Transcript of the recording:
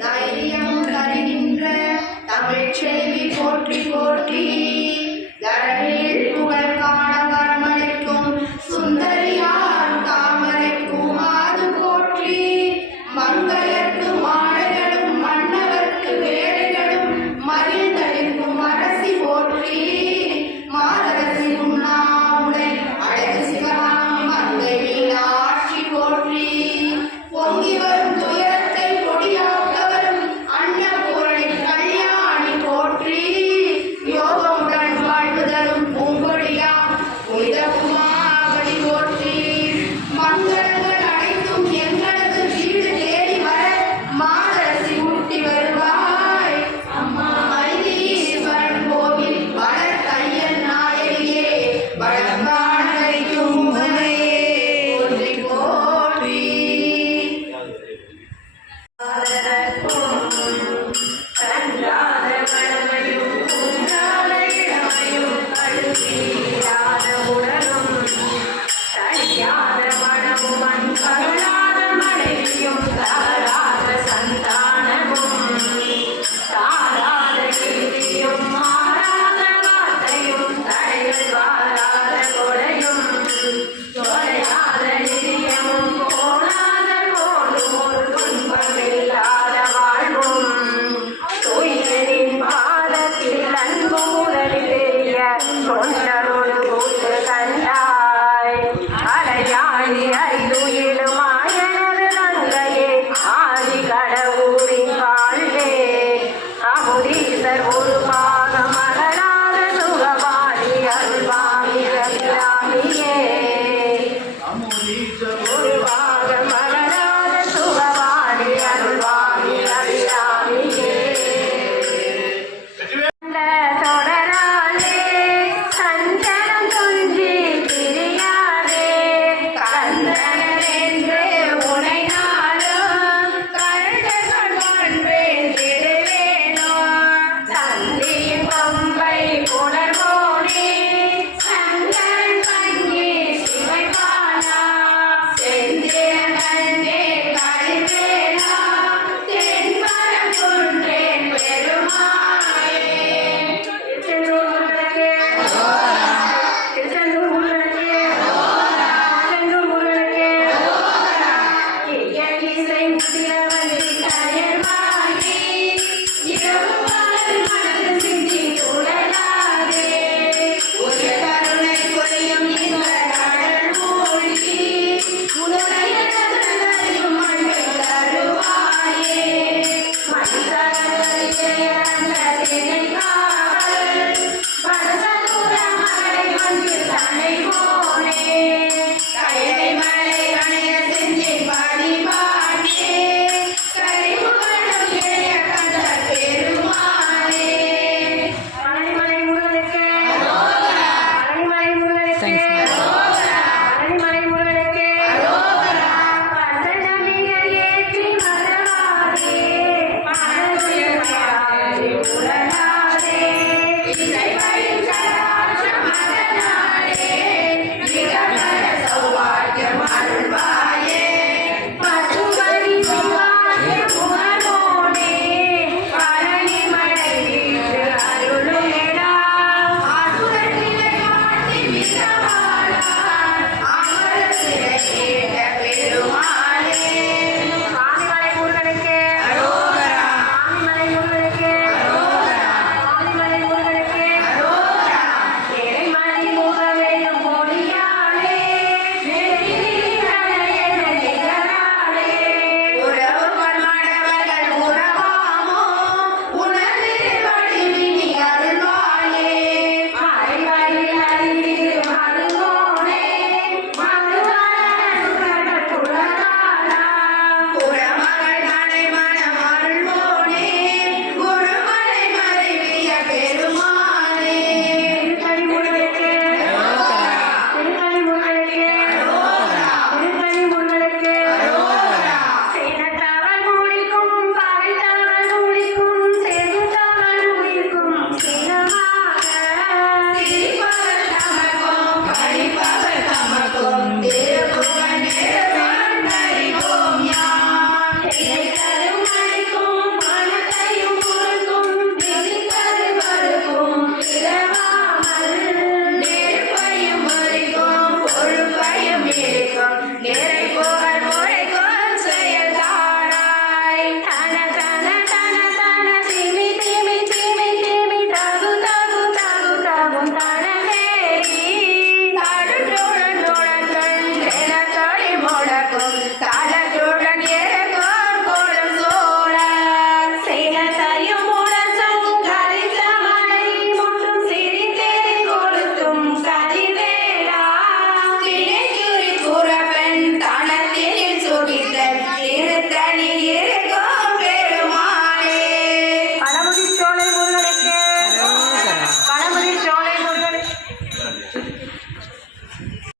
தைரியமும் தருகின்ற தமிழ்ச்செல்வி போற்றி போ and মনে